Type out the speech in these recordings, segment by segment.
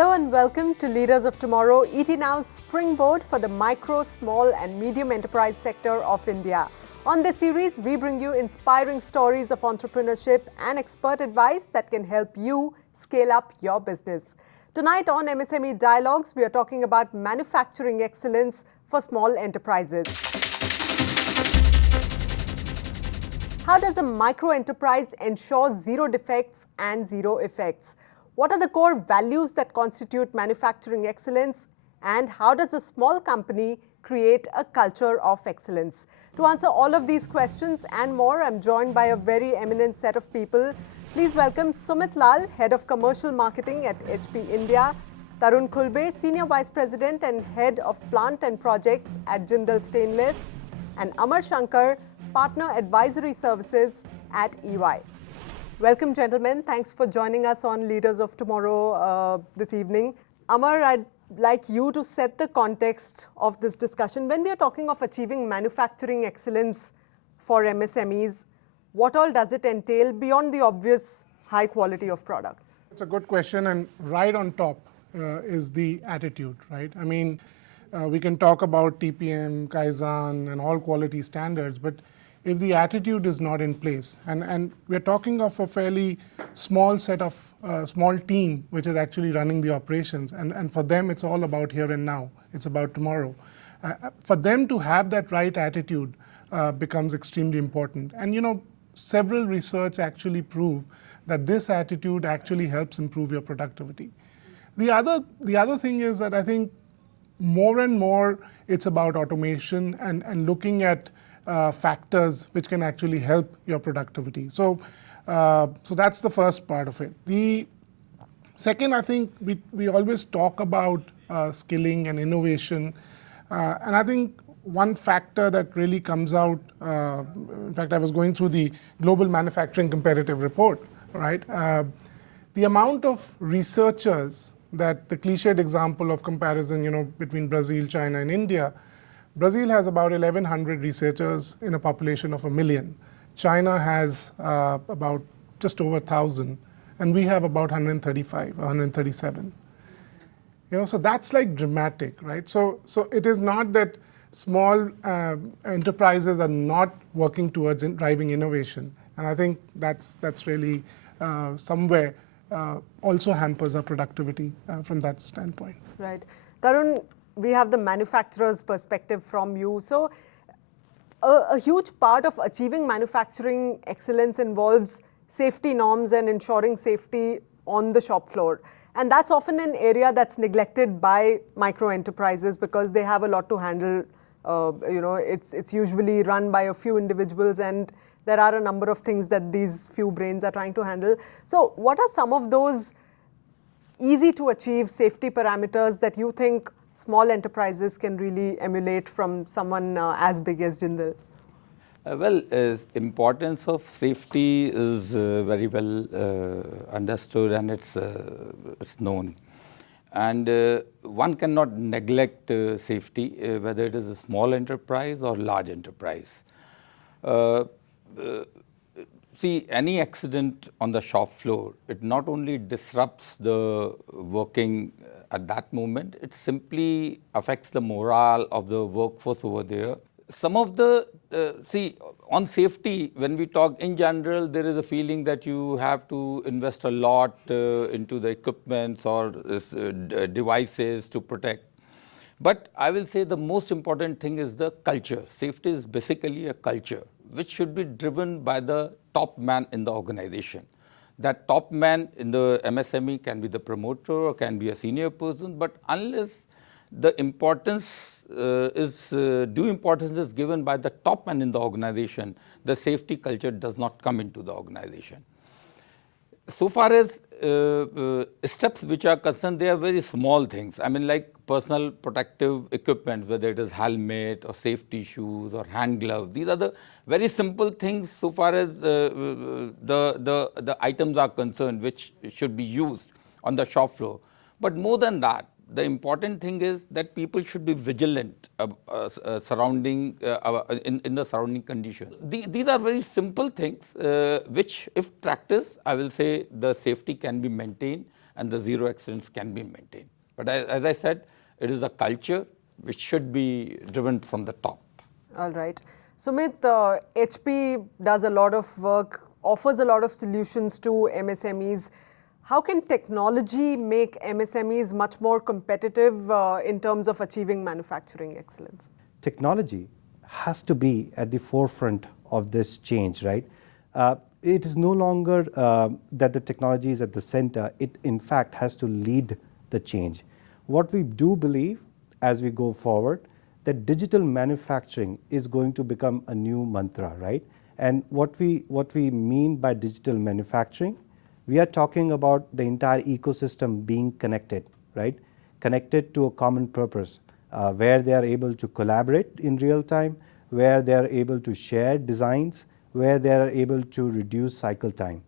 Hello and welcome to Leaders of Tomorrow, ET Now's springboard for the micro, small and medium enterprise sector of India. On this series, we bring you inspiring stories of entrepreneurship and expert advice that can help you scale up your business. Tonight on MSME Dialogues, we are talking about manufacturing excellence for small enterprises. How does a micro enterprise ensure zero defects and zero effects? What are the core values that constitute manufacturing excellence? And how does a small company create a culture of excellence? To answer all of these questions and more, I'm joined by a very eminent set of people. Please welcome Sumit Lal, Head of Commercial Marketing at HP India, Tarun Khulbe, Senior Vice President and Head of Plant and Projects at Jindal Stainless, and Amar Shankar, Partner Advisory Services at EY. Welcome, gentlemen. Thanks for joining us on Leaders of Tomorrow this evening. Amar, I'd like you to set the context of this discussion. When we are talking of achieving manufacturing excellence for MSMEs, what all does it entail beyond the obvious high quality of products? It's a good question, and right on top is the attitude, right? I mean, we can talk about TPM, Kaizen, and all quality standards, but if the attitude is not in place, and we're talking of a fairly small set of, small team which is actually running the operations, and for them it's all about here and now, it's about tomorrow. For them to have that right attitude becomes extremely important. And you know, several research actually prove that this attitude actually helps improve your productivity. The other thing is that I think more and more it's about automation and looking at factors which can actually help your productivity. So that's the first part of it. The second, I think we always talk about skilling and innovation, and I think one factor that really comes out, in fact I was going through the Global Manufacturing Competitive Report, right? The amount of researchers, that the cliched example of comparison, you know, between Brazil, China and India, Brazil has about 1,100 researchers in a population of 1 million. China has about just over 1,000, and we have about 135, 137. You know, so that's like dramatic, right? So it is not that small enterprises are not working towards driving innovation, and I think that's really somewhere also hampers our productivity from that standpoint. Right. Tarun, we have the manufacturer's perspective from you. So a huge part of achieving manufacturing excellence involves safety norms and ensuring safety on the shop floor. And that's often an area that's neglected by micro enterprises because they have a lot to handle. You know, it's usually run by a few individuals, and there are a number of things that these few brains are trying to handle. So what are some of those easy to achieve safety parameters that you think small enterprises can really emulate from someone as big as Jindal? Importance of safety is very well understood, and it's known. And one cannot neglect safety, whether it is a small enterprise or large enterprise. See, any accident on the shop floor, it not only disrupts the working at that moment, it simply affects the morale of the workforce over there. Some of the, see, on safety, when we talk in general, there is a feeling that you have to invest a lot into the equipment or devices to protect. But I will say the most important thing is the culture. Safety is basically a culture which should be driven by the top man in the organization. That top man in the MSME can be the promoter or can be a senior person, but unless the importance due importance is given by the top man in the organization, the safety culture does not come into the organization. So far as steps which are concerned, they are very small things. I mean, like personal protective equipment, whether it is helmet or safety shoes or hand gloves. These are the very simple things so far as the items are concerned, which should be used on the shop floor. But more than that, the important thing is that people should be vigilant surrounding in the surrounding conditions. These are very simple things which, if practiced, I will say the safety can be maintained and the zero accidents can be maintained. But as I said, it is a culture which should be driven from the top. All right. Sumit, HP does a lot of work, offers a lot of solutions to MSMEs. How can technology make MSMEs much more competitive in terms of achieving manufacturing excellence? Technology has to be at the forefront of this change, right? It is no longer that the technology is at the center. It, in fact, has to lead the change. What we do believe as we go forward, that digital manufacturing is going to become a new mantra, right? And what we mean by digital manufacturing, we are talking about the entire ecosystem being connected, right? Connected to a common purpose, where they are able to collaborate in real time, where they are able to share designs, where they are able to reduce cycle time.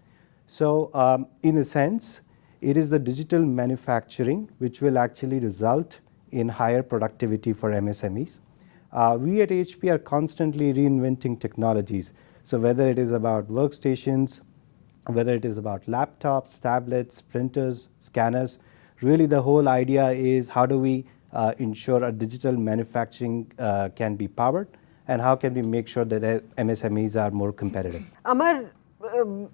So in a sense, it is the digital manufacturing which will actually result in higher productivity for MSMEs. We at HP are constantly reinventing technologies. So whether it is about workstations, whether it is about laptops, tablets, printers, scanners, really the whole idea is how do we ensure a digital manufacturing can be powered, and how can we make sure that MSMEs are more competitive. Amar,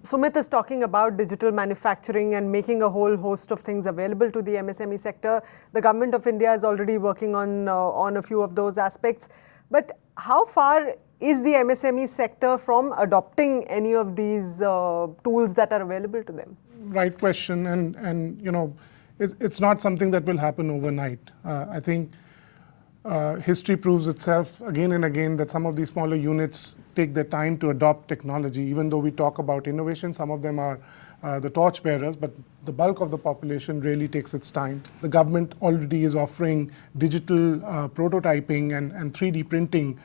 Sumit is talking about digital manufacturing and making a whole host of things available to the MSME sector. The Government of India is already working on a few of those aspects. But how far is the MSME sector from adopting any of these tools that are available to them? Right question, and you know, it's not something that will happen overnight. I think history proves itself again and again that some of these smaller units take their time to adopt technology. Even though we talk about innovation, some of them are the torch bearers, but the bulk of the population really takes its time. The government already is offering digital prototyping and 3D printing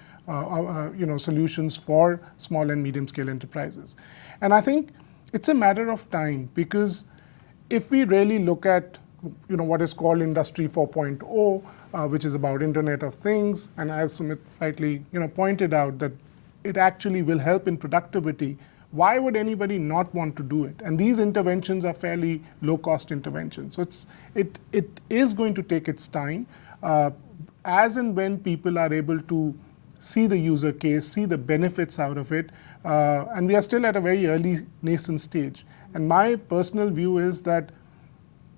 solutions for small and medium scale enterprises. And I think it's a matter of time, because if we really look at what is called Industry 4.0, which is about Internet of Things, and as Sumit rightly pointed out, that it actually will help in productivity, why would anybody not want to do it? And these interventions are fairly low-cost interventions. So it is going to take its time. As and when people are able to see the user case, see the benefits out of it, and we are still at a very early nascent stage. And my personal view is that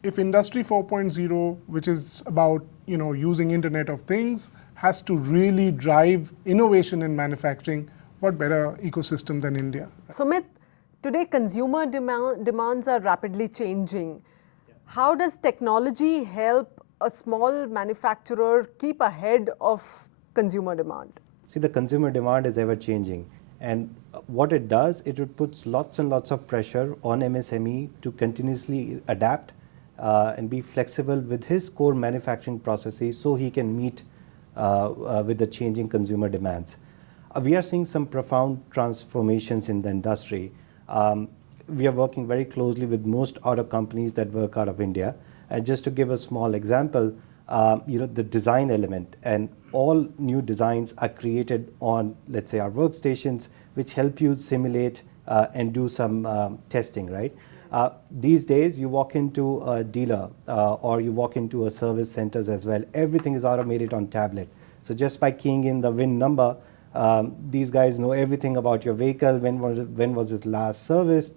if Industry 4.0, which is about using Internet of Things, has to really drive innovation in manufacturing, what better ecosystem than India? Sumit, today consumer demands are rapidly changing. How does technology help a small manufacturer keep ahead of consumer demand? See, the consumer demand is ever changing, and what it does, it puts lots and lots of pressure on MSME to continuously adapt and be flexible with his core manufacturing processes so he can meet with the changing consumer demands. We are seeing some profound transformations in the industry. We are working very closely with most auto companies that work out of India. And just to give a small example, the design element, and all new designs are created on, let's say, our workstations, which help you simulate and do some testing, right? These days, you walk into a dealer or you walk into a service centers as well. Everything is automated on tablet. So just by keying in the VIN number, these guys know everything about your vehicle, when was it last serviced.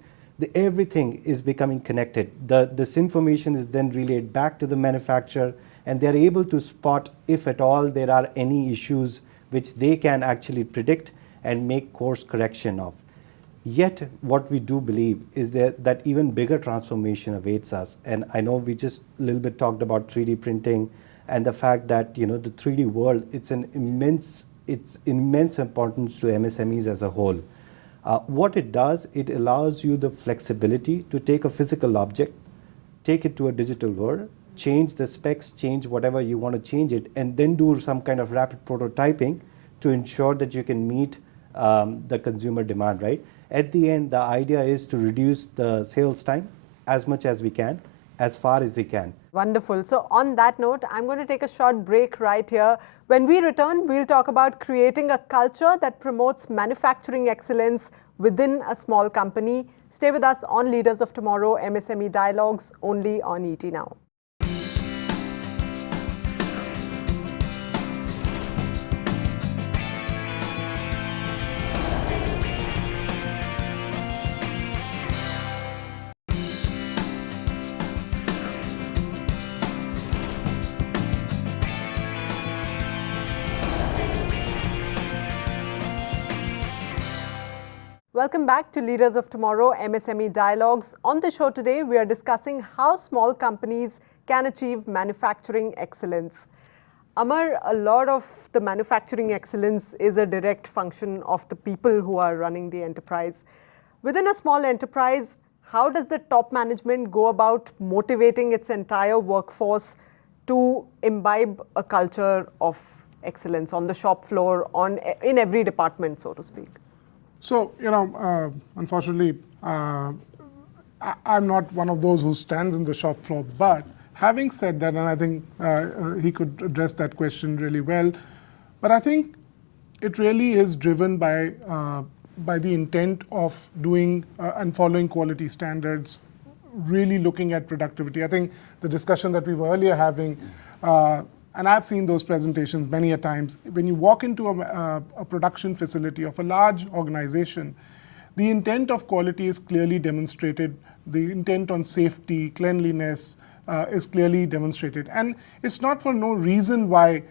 Everything is becoming connected. This information is then relayed back to the manufacturer, and they're able to spot, if at all there are any issues, which they can actually predict and make course correction of. Yet, what we do believe is that even bigger transformation awaits us. And I know we just a little bit talked about 3D printing and the fact that the 3D world, it's immense importance to MSMEs as a whole. What it does, it allows you the flexibility to take a physical object, take it to a digital world, change the specs, change whatever you want to change it, and then do some kind of rapid prototyping to ensure that you can meet the consumer demand, right? At the end, the idea is to reduce the sales time as much as we can, as far as we can. Wonderful. So on that note, I'm going to take a short break right here. When we return, we'll talk about creating a culture that promotes manufacturing excellence within a small company. Stay with us on Leaders of Tomorrow, MSME Dialogues, only on ET Now. Welcome back to Leaders of Tomorrow, MSME Dialogues. On the show today, we are discussing how small companies can achieve manufacturing excellence. Amar, a lot of the manufacturing excellence is a direct function of the people who are running the enterprise. Within a small enterprise, how does the top management go about motivating its entire workforce to imbibe a culture of excellence on the shop floor, in every department, so to speak? So, unfortunately, I'm not one of those who stands in the shop floor. But having said that, and I think he could address that question really well, but I think it really is driven by the intent of doing and following quality standards, really looking at productivity. I think the discussion that we were earlier having, and I've seen those presentations many a times. When you walk into a production facility of a large organization, the intent of quality is clearly demonstrated. The intent on safety, cleanliness is clearly demonstrated. And it's not for no reason why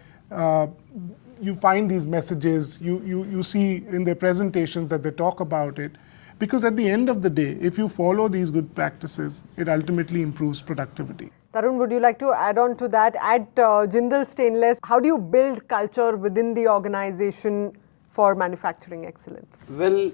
you find these messages, you see in their presentations that they talk about it. Because at the end of the day, if you follow these good practices, it ultimately improves productivity. Tarun, would you like to add on to that? At Jindal Stainless, how do you build culture within the organization for manufacturing excellence? Well,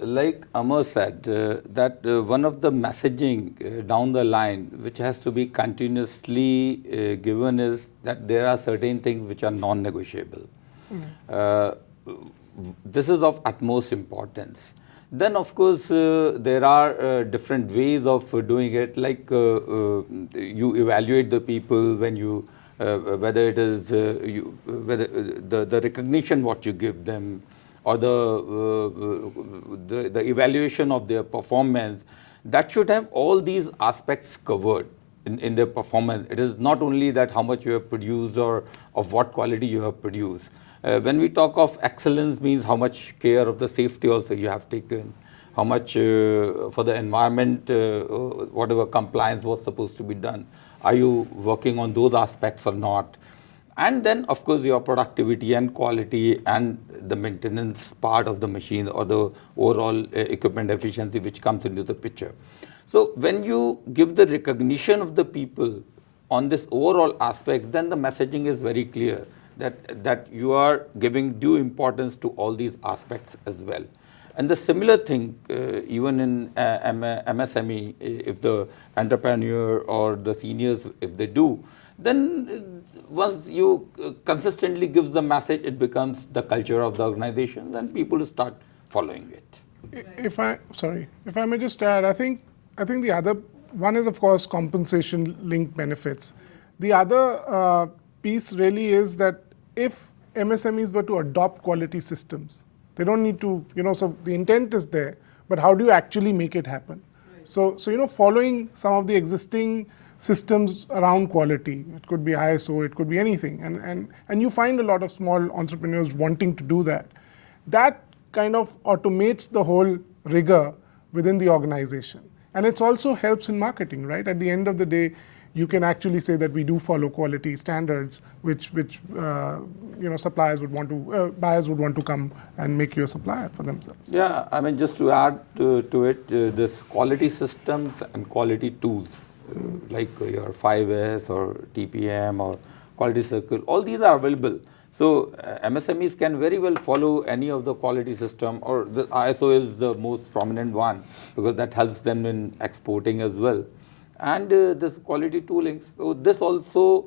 like Amar said, that one of the messaging down the line, which has to be continuously given, is that there are certain things which are non-negotiable. This is of utmost importance. Then, of course, there are different ways of doing it, like you evaluate the people when you, whether it is whether the recognition what you give them, or the evaluation of their performance, that should have all these aspects covered in their performance. It is not only that how much you have produced or of what quality you have produced. When we talk of excellence, means how much care of the safety also you have taken, how much for the environment, whatever compliance was supposed to be done, are you working on those aspects or not? And then, of course, your productivity and quality and the maintenance part of the machine, or the overall equipment efficiency which comes into the picture. So when you give the recognition of the people on this overall aspect, then the messaging is very clear that you are giving due importance to all these aspects as well. And the similar thing, even in MSME, if the entrepreneur or the seniors, if they do, then once you consistently give the message, it becomes the culture of the organization, then people start following it. If I may just add, I think the other one is, of course, compensation linked benefits. The other piece really is that if MSMEs were to adopt quality systems, they don't need to, so the intent is there, but how do you actually make it happen? Right. So following some of the existing systems around quality, it could be ISO, it could be anything, and you find a lot of small entrepreneurs wanting to do that. That kind of automates the whole rigor within the organization. And it also helps in marketing, right? At the end of the day, you can actually say that we do follow quality standards, which suppliers would want to, buyers would want to come and make you a supplier for themselves. Yeah, I mean, just to add to it, this quality systems and quality tools, like your 5S or TPM or quality circle, all these are available. So MSMEs can very well follow any of the quality system, or the ISO is the most prominent one, because that helps them in exporting as well. And this quality tooling, so this also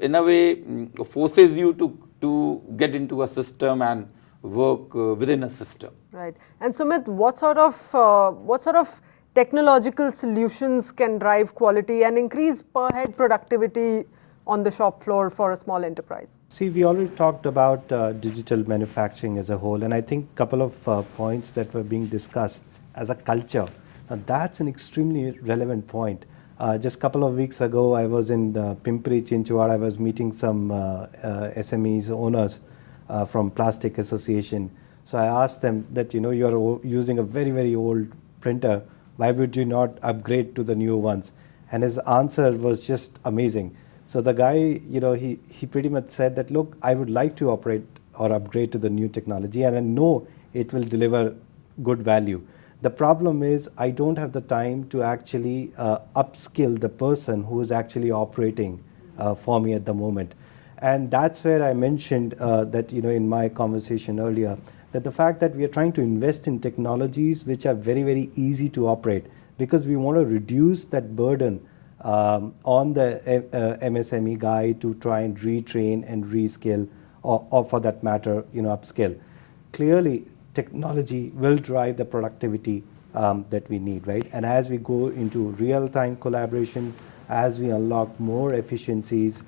in a way forces you to get into a system and work within a system. Right. And Sumit, what sort of technological solutions can drive quality and increase per head productivity on the shop floor for a small enterprise? See, we already talked about digital manufacturing as a whole, and I think a couple of points that were being discussed as a culture Now that's an extremely relevant point. Just a couple of weeks ago, I was in Pimpri Chinchwad. I was meeting some SMEs owners from Plastic Association. So I asked them that, you know, you are using a very, very old printer. Why would you not upgrade to the new ones? And his answer was just amazing. So the guy, you know, he pretty much said that, look, I would like to operate or upgrade to the new technology, and I know it will deliver good value. The problem is I don't have the time to actually upskill the person who is actually operating for me at the moment. And that's where I mentioned that, you know, in my conversation earlier, that the fact that we are trying to invest in technologies which are very, very easy to operate, because we want to reduce that burden on the MSME guy to try and retrain and reskill, or for that matter, you know, upskill. Clearly, technology will drive the productivity that we need, right? And as we go into real-time collaboration, as we unlock more efficiencies,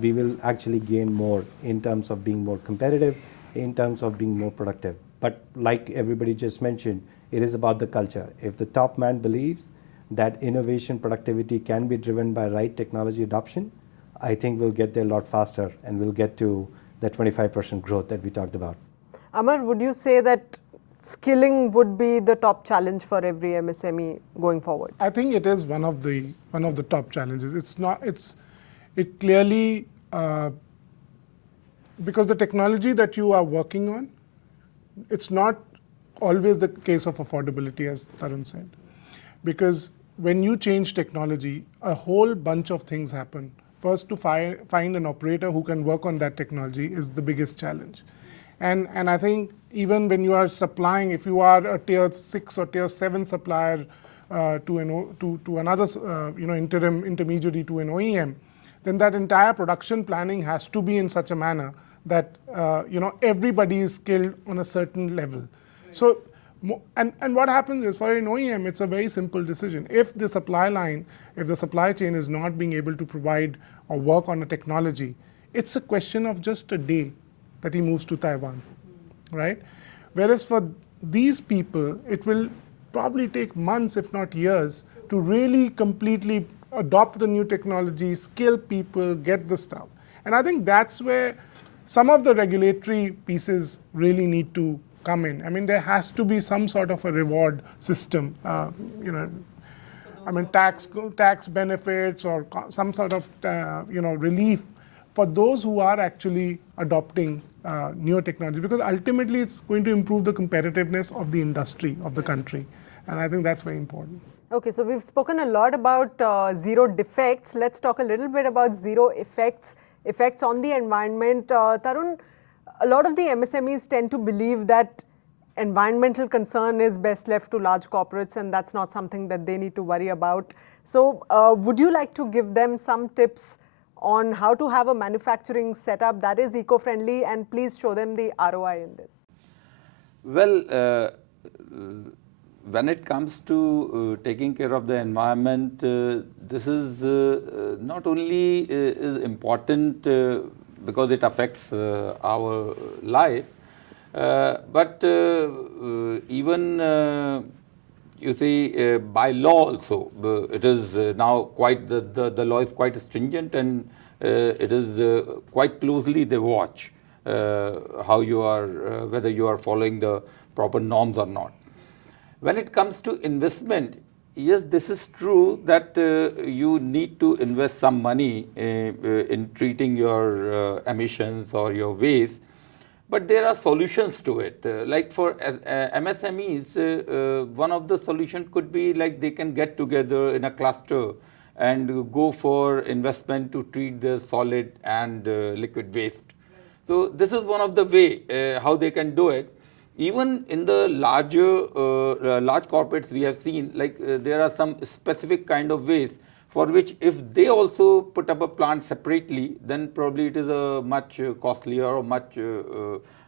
we will actually gain more in terms of being more competitive, in terms of being more productive. But like everybody just mentioned, it is about the culture. If the top man believes that innovation productivity can be driven by right technology adoption, I think we'll get there a lot faster, and we'll get to the 25% growth that we talked about. Amar, would you say that skilling would be the top challenge for every MSME going forward? I think it is one of the top challenges. It clearly, because the technology that you are working on, it's not always the case of affordability, as Tarun said. Because when you change technology, a whole bunch of things happen. First, to find an operator who can work on that technology is the biggest challenge. And I think even when you are supplying, if you are a tier 6 or tier 7 supplier to another intermediary to an OEM, then that entire production planning has to be in such a manner that everybody is skilled on a certain level. So, and what happens is, for an OEM, it's a very simple decision. If the supply chain is not being able to provide or work on a technology, it's a question of just a day that he moves to Taiwan, right? Whereas for these people, it will probably take months, if not years, to really completely adopt the new technology, skill people, get the stuff. And I think that's where some of the regulatory pieces really need to come in. I mean, there has to be some sort of a reward system, tax benefits or some sort of, relief for those who are actually adopting newer technology, because ultimately it's going to improve the competitiveness of the industry, of the country. And I think that's very important. Okay, so we've spoken a lot about zero defects. Let's talk a little bit about zero effects on the environment. Tarun, a lot of the MSMEs tend to believe that environmental concern is best left to large corporates, and that's not something that they need to worry about. So would you like to give them some tips on how to have a manufacturing setup that is eco-friendly, and please show them the ROI in this? Well, when it comes to taking care of the environment, this is not only is important because it affects our life, but even you see, by law also, it is now quite, the law is quite stringent, and it is quite closely they watch how you are, whether you are following the proper norms or not. When it comes to investment, yes, this is true that you need to invest some money in treating your emissions or your waste. But there are solutions to it. Like for MSMEs, one of the solutions could be like they can get together in a cluster and go for investment to treat the solid and liquid waste. So this is one of the way how they can do it. Even in the large corporates, we have seen like there are some specific kind of waste for which if they also put up a plant separately, then probably it is a much costlier or much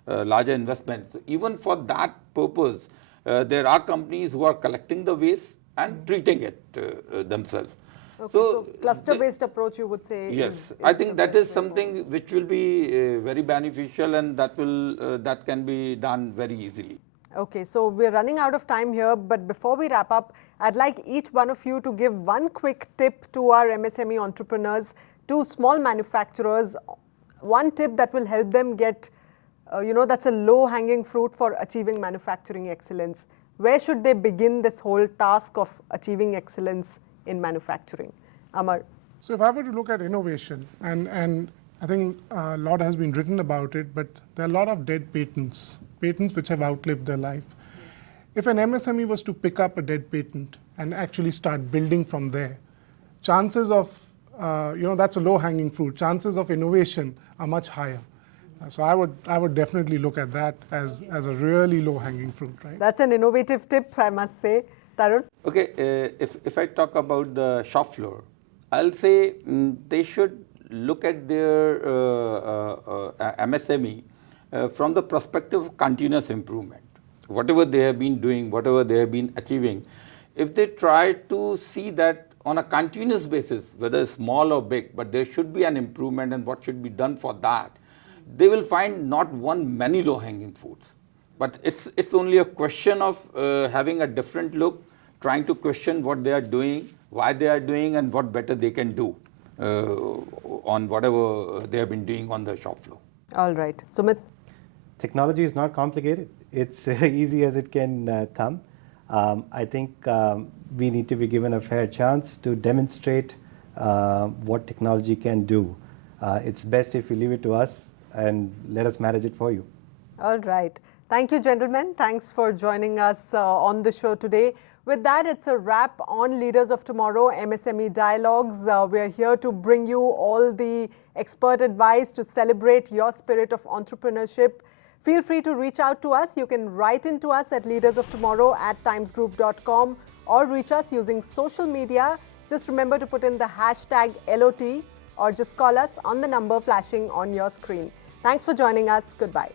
larger investment. So even for that purpose, there are companies who are collecting the waste and treating it themselves. Okay, so cluster-based approach, you would say? Yes, I think that is something which will be very beneficial, and that can be done very easily. Okay, so we're running out of time here, but before we wrap up, I'd like each one of you to give one quick tip to our MSME entrepreneurs, to small manufacturers, one tip that will help them get, that's a low-hanging fruit for achieving manufacturing excellence. Where should they begin this whole task of achieving excellence in manufacturing? Amar. So if I were to look at innovation, and I think a lot has been written about it, but there are a lot of dead patents which have outlived their life. If an MSME was to pick up a dead patent and actually start building from there, chances of, that's a low-hanging fruit. Chances of innovation are much higher. So I would definitely look at that as a really low-hanging fruit, right? That's an innovative tip, I must say. Tarun? Okay, if I talk about the shop floor, I'll say they should look at their MSME from the perspective of continuous improvement. Whatever they have been doing, whatever they have been achieving, if they try to see that on a continuous basis, whether small or big, but there should be an improvement and what should be done for that, they will find not many low-hanging fruits. But it's only a question of having a different look, trying to question what they are doing, why they are doing, and what better they can do on whatever they have been doing on the shop floor. All right. Sumit? Technology is not complicated. It's easy as it can come. I think we need to be given a fair chance to demonstrate what technology can do. It's best if you leave it to us and let us manage it for you. All right. Thank you, gentlemen. Thanks for joining us on the show today. With that, it's a wrap on Leaders of Tomorrow MSME Dialogues. We're here to bring you all the expert advice to celebrate your spirit of entrepreneurship. Feel free to reach out to us. You can write into us at leadersoftomorrow@timesgroup.com or reach us using social media. Just remember to put in the hashtag LOT or just call us on the number flashing on your screen. Thanks for joining us. Goodbye.